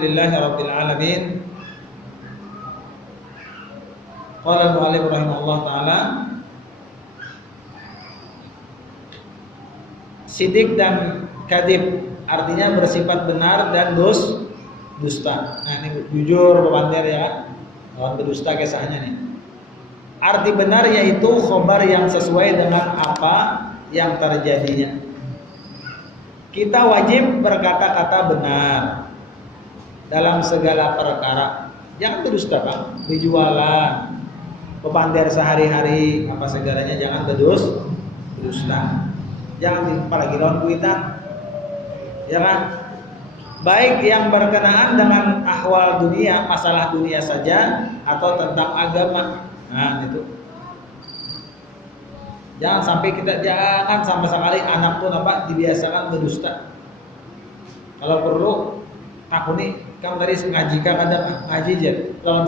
Alhamdulillahirabbil alamin. Qala al-mu'allif rahimahullah taala, sidik dan kadhib artinya bersifat benar dan dusta. Nah, ini jujur, bepander ya. Lawan berdusta kisahnya nih. Arti benar yaitu khobar yang sesuai dengan apa yang terjadinya. Kita wajib berkata-kata benar dalam segala perkara. Jangan berdusta, Pak. Berjualan, bepander sehari-hari, apa segalanya jangan berdusta. Jangan apalagi lawan kuitan. Ya kan? Baik yang berkenaan dengan ahwal dunia, masalah dunia saja atau tentang agama. Nah, itu. Jangan sama sekali anak pun dibiasakan berdusta. Kalau perlu takuni, kamu tadi ngaji kan ada ngaji aja. Lawan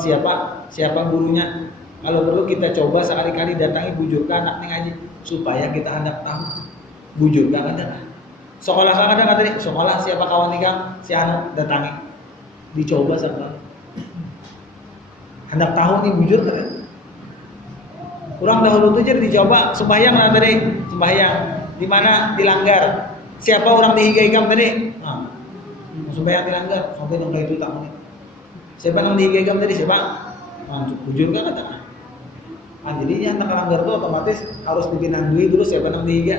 siapa gurunya. Kalau perlu kita coba sekali-kali datangi bujurkan anak ngaji supaya kita hendak tahu. Bujurkan ada. Sekolah kan ada tadi, sekolah siapa kawan nikah si anak datangi. Dicoba sama. Hendak tahu nih bujur kan. Kurang dahulu tuh jadi dicoba sembahyang lah tadi, sembahyang di mana dilanggar. Siapa orang dihigai-higam tadi? Nah, sembahyang dilanggar sampai nang itu tak mau. Siapa yang dihigai-higam tadi siapa? Langsung bujur kan kata. Nah, jadinya anak langgar tuh otomatis harus bikin andui dulu siapa yang dihiga.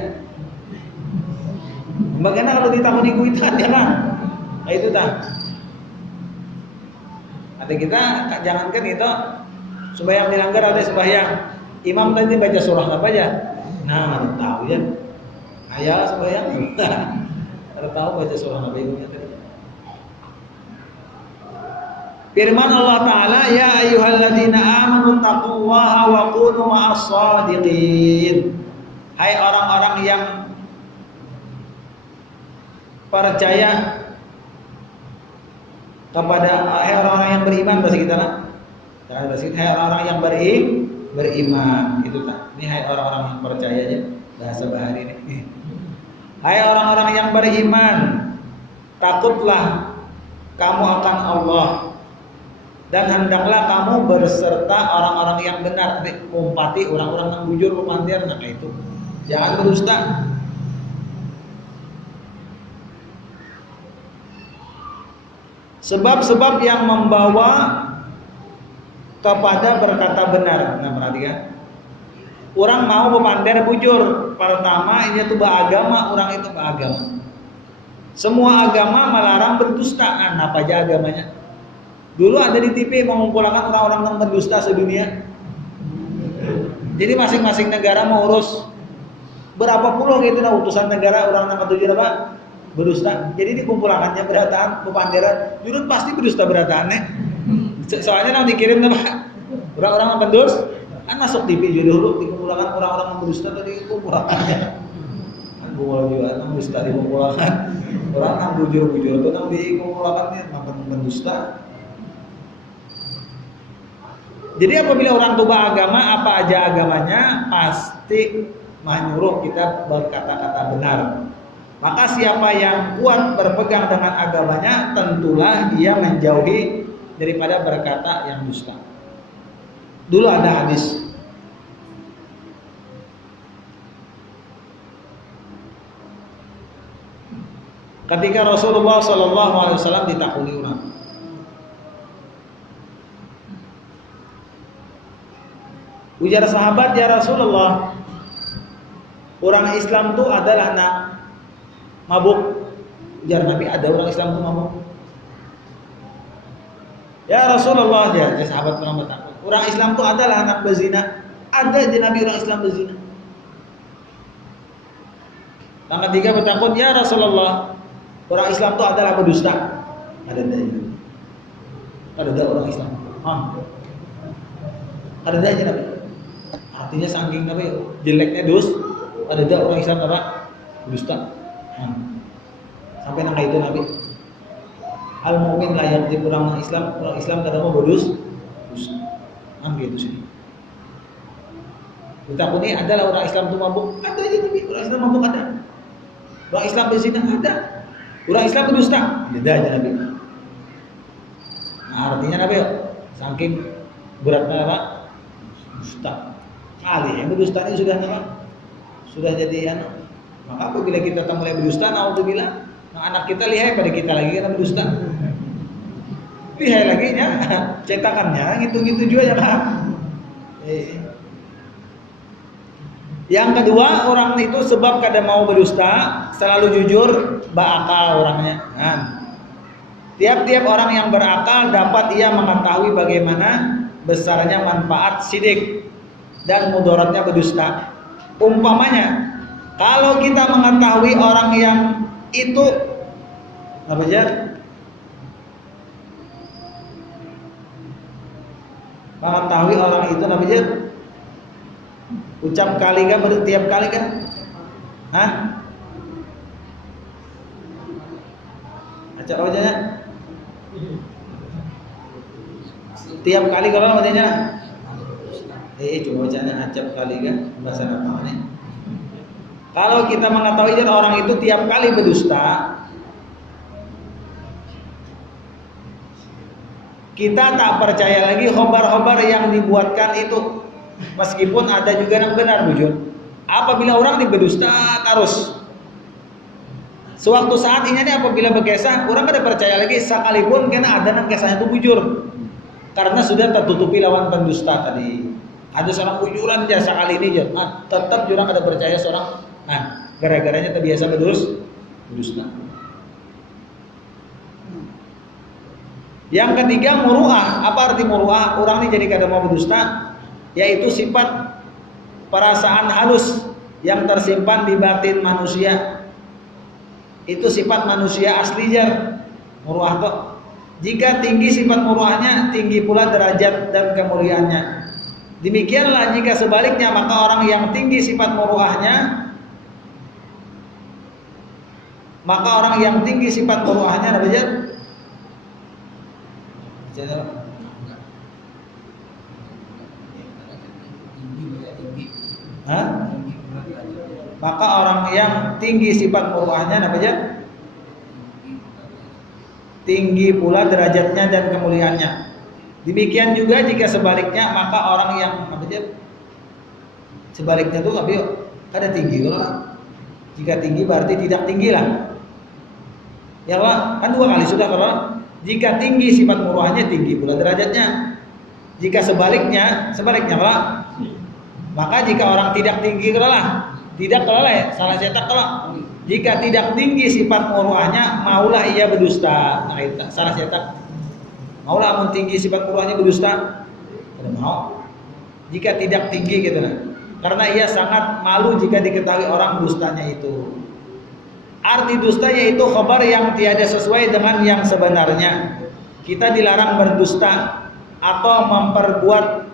Bagaimana kalau ditakuni kuitan jangan. Nah, itu dah. Ada kita jangankan itu sembahyang dilanggar ada sembahyang. Imam tadi baca surah apa aja? Nah, tahu ya. Ayah sembahyang. Ada tahu baca surah apa ibunya tadi. Firman Allah Ta'ala, ya ayyuhalladzina amanu taqullaha wa kunu ma'as shadiqin. Hai orang-orang yang percaya kepada, hai orang-orang yang beriman bahasa kita lah. Jangan bahasa kita, hai orang-orang yang beriman itu tak. Ini hai orang-orang yang percaya aja bahasa bahari ini. Hai orang-orang yang beriman, takutlah kamu akan Allah dan hendaklah kamu berserta orang-orang yang benar. Umpati orang-orang yang bujur pemandir, nah itu jangan berdusta. Sebab-sebab yang membawa kepada berkata benar. Nah, perhatikan. Orang mau pemandir bujur. Pertama, ini tuh agama, orang itu agama. Semua agama melarang berdustaan. Apa aja agamanya? Dulu ada di TV mengumpulkan orang-orang yang berdusta sedunia. Jadi masing-masing negara mau urus berapa puluh gitu nah utusan negara orang yang ketujuh apa? Berdusta. Jadi dikumpulkannya berataan, pemandiran, jurut pasti berdusta berataannya. Soalnya nanti dikirim nama orang-orang yang berdus, kan masuk TV dulu dikumpulkan orang-orang yang berdusta tadi dikumpulkannya. Kan buah juga yang berdusta dikumpulkan, orang yang bujur-bujur itu yang dikumpulkannya makan berdusta. Jadi apabila orang tuba agama apa aja agamanya pasti menyuruh kita berkata-kata benar. Maka siapa yang kuat berpegang dengan agamanya, tentulah dia menjauhi daripada berkata yang dusta. Dulu ada hadis. Ketika Rasulullah SAW ditakuni orang. Ujar sahabat, ya Rasulullah, orang Islam itu adalah anak mabuk. Ujar Nabi, ada orang Islam itu mabuk. Ya Rasulullah, ya sahabat Muhammad, orang Islam itu adalah anak berzina. Ada di Nabi orang Islam berzina. Yang ketiga bertakut, ya Rasulullah, orang Islam itu adalah berdusta. Ada orang Islam. Ada aja Nabi. Artinya saking Nabi jeleknya ada orang Islam apa? Berdusta. Sampai nang itu Nabi. Al mukmin la yakdzib, orang Islam kadang mau berdusta. Gitu sih. Ditakuni adalah orang Islam itu mabuk. Ada aja Nabi, orang Islam mabuk ada. Orang Islam berzina ada. Orang Islam berdusta. Ada aja Nabi. artinya apa ya? Saking beratnya apa? Dusta. Kali yang berdusta ini sudah apa? Sudah jadi anu. Maka apabila kita mulai berdusta, naudzubillah, anak kita lihai pada kita lagi karena berdusta. Lihai lagi ya, cetakannya gitu-gitu juga ya Pak. Yang kedua, orang itu sebab kada mau berdusta, selalu jujur, berakal orangnya. Nah, tiap-tiap orang yang berakal dapat ia mengetahui bagaimana besarnya manfaat sidik dan mudaratnya berdusta. Umpamanya, kalau kita mengetahui orang yang itu apa aja? Mengetahui orang itu apa aja? Ucap kali kan, tiap kali kan? Hah? Acap apa aja? Tiap kali kalau bacanya coba bacanya acap kali kan? Bahasa apa nih? Kalau kita mengetahui orang itu tiap kali berdusta, kita tak percaya lagi khobar-khobar yang dibuatkan itu. Meskipun ada juga yang benar bujur. Apabila orang berdusta terus, sewaktu saat ini apabila berkisah, orang kada percaya lagi sekalipun karena ada yang kisahnya itu bujur, karena sudah tertutupi lawan pendusta tadi. Ada seorang bujuran jasa kali ini je, tetap orang kada percaya seorang, gara-garanya terbiasa berdusta. Yang ketiga muru'ah. Apa arti muru'ah? Orang ini jadi kada mau berdusta, yaitu sifat perasaan halus yang tersimpan di batin manusia. Itu sifat manusia aslinya muru'ah toh. Jika tinggi sifat muru'ahnya, tinggi pula derajat dan kemuliaannya. Demikianlah jika sebaliknya, maka orang yang tinggi sifat muru'ahnya, maka orang yang tinggi sifat muru'ahnya apa aja? Maka orang yang tinggi sifat muru'ahnya apa aja? Tinggi pula derajatnya dan kemuliaannya. Demikian juga jika sebaliknya, maka orang yang apa aja? Sebaliknya itu apa ya? Kada tinggi kalau. Jika tinggi berarti tidak tinggi lah. Ya Allah, kan dua kali sudah kalau. Jika tinggi sifat muru'ahnya, tinggi pula derajatnya. Jika sebaliknya Pak. Maka jika orang tidak tinggi kelola, tidak kelola salah cetak kalau. Jika tidak tinggi sifat muru'ahnya, maulah ia berdusta. Nah, itu salah cetak. Maulah amun tinggi sifat muru'ahnya berdusta. Tidak mau. Jika tidak tinggi gitu lah. Karena ia sangat malu jika diketahui orang dustanya itu. Arti dusta yaitu khabar yang tiada sesuai dengan yang sebenarnya. Kita dilarang berdusta atau memperbuat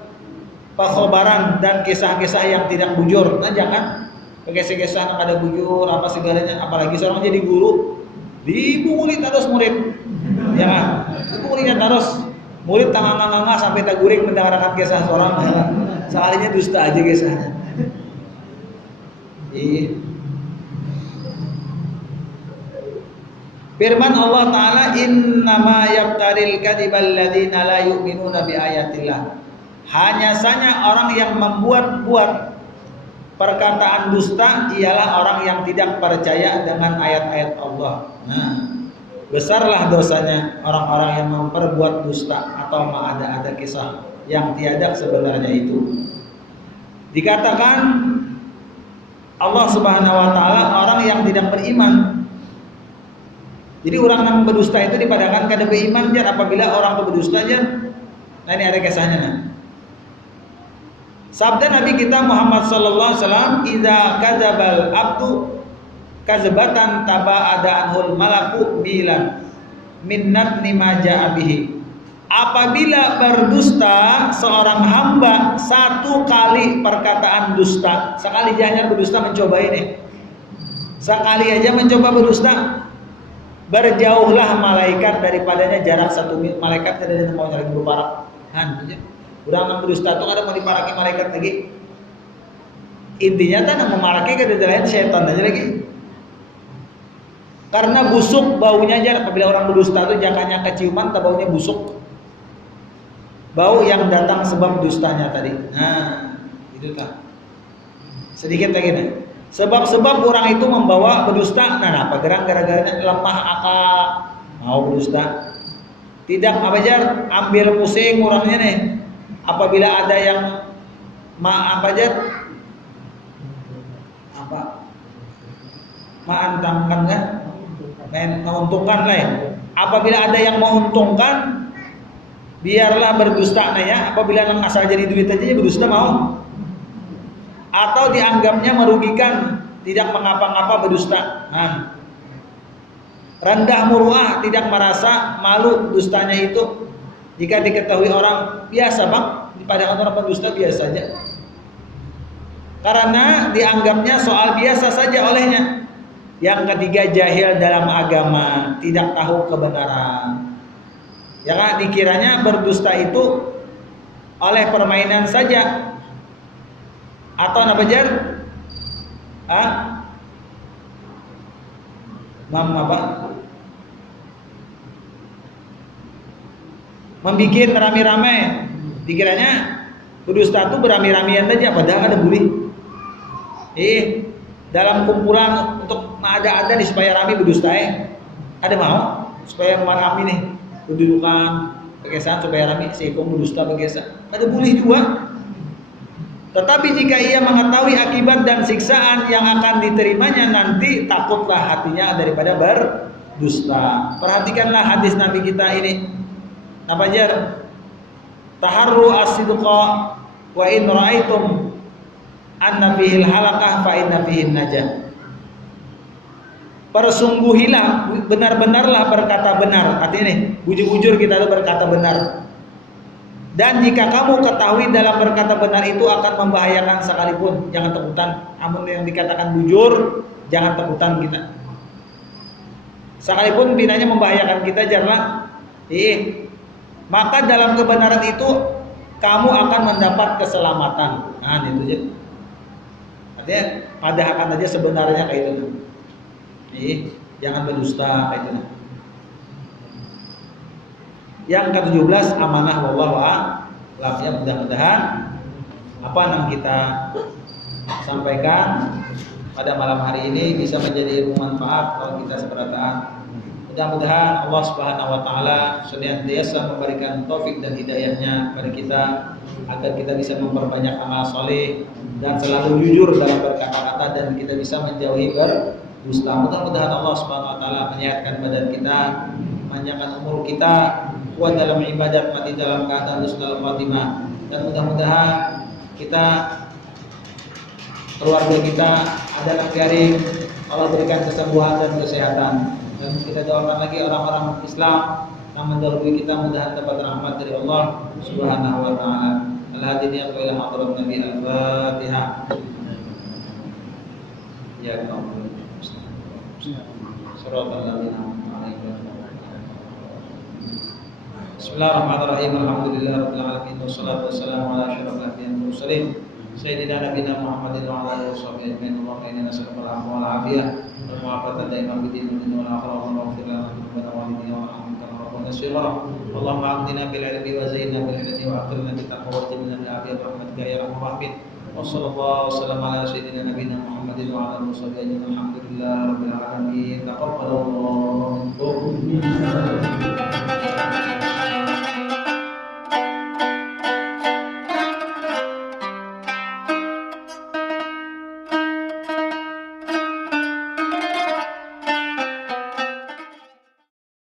pekhobaran dan kisah-kisah yang tidak bujur. Nah jangan kisah-kisah yang ada bujur apa segalanya. Apalagi seorang jadi guru, dibunguli terus murid. Ya kan? Dibungulinya terus murid tangan-tangan sampai tak guring mendengarkan kisah seorang. Sekalinya dusta aja kisahnya. Firman Allah Ta'ala, innama yaftaril kadhibal ladzina la yu'minuna bi ayatillah. Hanya saja orang yang membuat-buat perkataan dusta ialah orang yang tidak percaya dengan ayat-ayat Allah. Nah, besarlah dosanya orang-orang yang memperbuat dusta atau mengada-ada kisah yang tiada sebenarnya itu. Dikatakan Allah Subhanahu wa taala orang yang tidak beriman. Jadi orang yang berdusta itu dipadakan kada beriman jar apabila orang itu berdusta jar. Nah ini ada kisahnya nah. Sabda Nabi kita Muhammad sallallahu alaihi wasallam, "Idza kadzabal abdu kadzabatan taba'ada anhul malaku bilan minnat nima ja'a bihi." Apabila berdusta seorang hamba satu kali perkataan dusta, sekali jangan berdusta mencoba ini. Sekali aja mencoba berdusta, berjauhlah malaikat daripadanya jarak 1 mil. Malaikat tidak ada mau nyari berparak. Udah nang berdusta itu ada mau diparaki malaikat lagi. Intinya kan memaraki ke lain setan aja lagi. Karena busuk baunya aja apabila orang berdusta itu jangannya keciuman, tak baunya busuk. bau yang datang sebab dustanya tadi. Nah, itu tak. Sedikit lagi nih. Sebab-sebab orang itu membawa berdusta. Nah, apa gerang gara-garanya lemah akal mau berdusta. Tidak abajar ambil pusing orangnya nih. Apabila ada yang menguntungkan kan? Menguntungkan lah ya. Apabila ada yang menguntungkan, biarlah berdusta nah ya. Apabila nang asal jadi duit aja berdusta mau. Atau dianggapnya merugikan, tidak mengapa-ngapa berdusta. Nah, rendah muruah, tidak merasa malu dustanya itu. Jika diketahui orang biasa bang, pada orang pendusta biasa saja. Karena dianggapnya soal biasa saja olehnya. Yang ketiga jahil dalam agama, tidak tahu kebenaran. Ya kan dikiranya berdusta itu oleh permainan saja. Atau apa jar? Membikin rame-rame. Dikiranya berdusta itu berami-ramian saja, padahal ada bully. Dalam kumpulan untuk ada nih supaya rame berdusta ada mau supaya rame nih kedudukan kegesan supaya rame seikung berdusta kegesan. Ada bully juga. Tetapi jika ia mengetahui akibat dan siksaan yang akan diterimanya nanti, takutlah hatinya daripada berdusta. Perhatikanlah hadis Nabi kita ini. Apa jar? Taharru as-sidqa wa in ra'aitum anna fihil halaqah fa inna fihin najah. Persungguhilah, benar-benarlah berkata benar. Artinya nih, bujur-bujur kita itu berkata benar. Dan jika kamu ketahui dalam berkata benar itu akan membahayakan sekalipun, jangan takutan. Namun yang dikatakan bujur, jangan takutan kita. Sekalipun binanya membahayakan kita, janganlah. Maka dalam kebenaran itu kamu akan mendapat keselamatan. Nah, itu aja. Artinya pada akan aja sebenarnya kayak itu. Jangan berdusta kayak itu. Yang ke-17 amanah wallahu a'lam. Ya mudah-mudahan apa yang kita sampaikan pada malam hari ini bisa menjadi ilmu manfaat kalau kita seberata. Mudah-mudahan Allah Subhanahu wa taala senantiasa memberikan taufik dan hidayahnya kepada kita agar kita bisa memperbanyak amal soleh dan selalu jujur dalam berkata-kata dan kita bisa menjauhi berdusta. Mudah-mudahan Allah Subhanahu wa taala menyehatkan badan kita, panjangkan umur kita, kuat dalam ibadat, mati dalam keadaan husnul khatimah, dan mudah-mudahan kita keluarga kita adalah garing Allah berikan kesembuhan dan kesehatan, dan kita doakan lagi orang-orang Islam yang mendahului kita mudah dapat rahmat dari Allah Subhanahu wa taala. Al-hadiniya ila hadrat Nabi Al-Fatihah. Ya Allah. Shiratal ladzina Bismillahirrahmanirrahim. Alhamdulillahirabbil alamin wassalatu wassalamu ala asyrofil anbiya'i wal mursalin sayyidina nabiyina Muhammadin wa ala alihi washabbihi ajmain. Allahumma inna nas'aluka al-'afwa wal 'afiyah wal mu'afata daimah fid din wal dunya wal akhirah wa naghfir lana dhunubanana wa walidina wa rahmaka rabbana shighara. Allahumma a'tina bil 'ilmi wa zayyinna bil hikmati wa aqilna bit taqwa wa jannibna bil 'afiyati bi rahmatika ya arhamar rahimin. Wa sallallahu wasallam ala sayyidina nabiyina Muhammadin wa ala alihi washabbihi ajmain. Alhamdulillahirabbil alamin. Taqabbalallahu minkum.